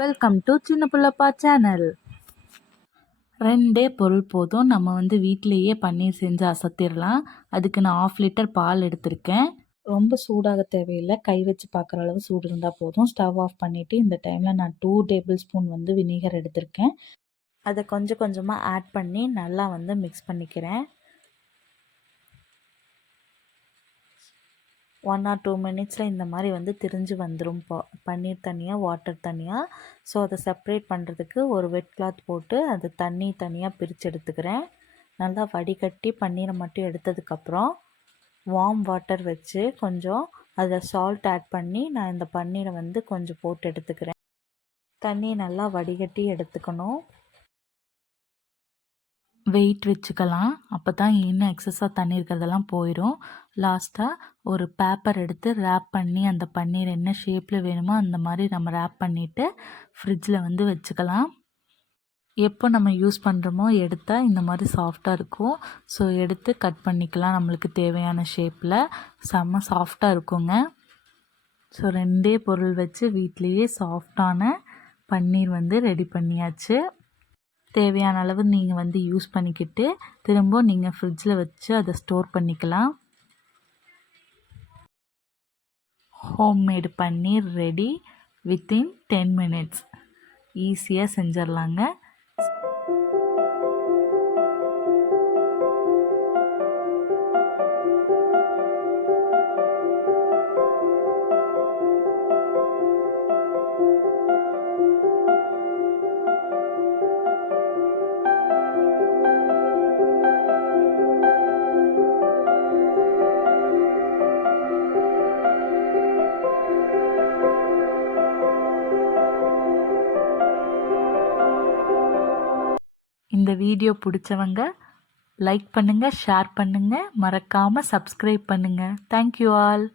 Welcome to சின்ன புள்ளப்பா channel. 2 பொருள் போதும். நம்ம வீட்டிலேயே பன்னீர் செஞ்சு அசத்திடலாம். அதுக்கு நான் 1/2 லிட்டர் பால் எடுத்திருக்கேன். ரொம்ப சூடாக தேவையில்லை. கை வச்சு பார்க்குற அளவு சூடு இருந்தால் போதும். ஸ்டவ் ஆஃப் பண்ணிவிட்டு இந்த டைமில் நான் 2 டேபிள் ஸ்பூன் வினிகர் எடுத்திருக்கேன். அதை கொஞ்சம் கொஞ்சமாக ஆட் பண்ணி நல்லா மிக்ஸ் பண்ணிக்கிறேன். 1 or 2 மினிட்ஸில் இந்த மாதிரி திரிஞ்சு வந்துடும் பன்னீர் தனியாக வாட்டர் தனியாக. ஸோ அதை செப்ரேட் பண்ணுறதுக்கு ஒரு வெட் கிளாத் போட்டு அது தண்ணி தனியாக பிரித்து எடுத்துக்கிறேன். நல்லா வடிகட்டி பன்னீரை மட்டும் எடுத்ததுக்கப்புறம் வார்ம் வாட்டர் வச்சு கொஞ்சம் அதில் சால்ட் ஆட் பண்ணி நான் இந்த பன்னீரை கொஞ்சம் போட்டு எடுத்துக்கிறேன். தண்ணி நல்லா வடிகட்டி எடுத்துக்கணும். வெயிட் வச்சுக்கலாம். அப்போ தான் இன்னும் எக்ஸஸாக தண்ணி இருக்கிறதெல்லாம் போயிடும். லாஸ்ட்டாக ஒரு பேப்பர் எடுத்து ரேப் பண்ணி அந்த பன்னீர் என்ன ஷேப்பில் வேணுமோ அந்த மாதிரி நம்ம ரேப் பண்ணிவிட்டு ஃப்ரிட்ஜில் வச்சுக்கலாம். எப்போ நம்ம யூஸ் பண்ணுறோமோ எடுத்தால் இந்த மாதிரி சாஃப்டாக இருக்கும். ஸோ எடுத்து கட் பண்ணிக்கலாம் நம்மளுக்கு தேவையான ஷேப்பில். செம்ம சாஃப்டாக இருக்குங்க. ஸோ 2 பொருள் வச்சு வீட்லேயே சாஃப்டான பன்னீர் ரெடி பண்ணியாச்சு. தேவையான அளவு நீங்கள் யூஸ் பண்ணிக்கிட்டு திரும்ப நீங்கள் ஃப்ரிட்ஜில் வச்சு அதை ஸ்டோர் பண்ணிக்கலாம். ஹோம்மேடு பன்னீர் ரெடி வித்தின் 10 மினிட்ஸ். ஈஸியாக செஞ்சிடலாங்க. இந்த வீடியோ பிடிச்சவங்க லைக் பண்ணுங்கள், ஷேர் பண்ணுங்கள், மறக்காமல் சப்ஸ்கிரைப் பண்ணுங்கள். Thank you all.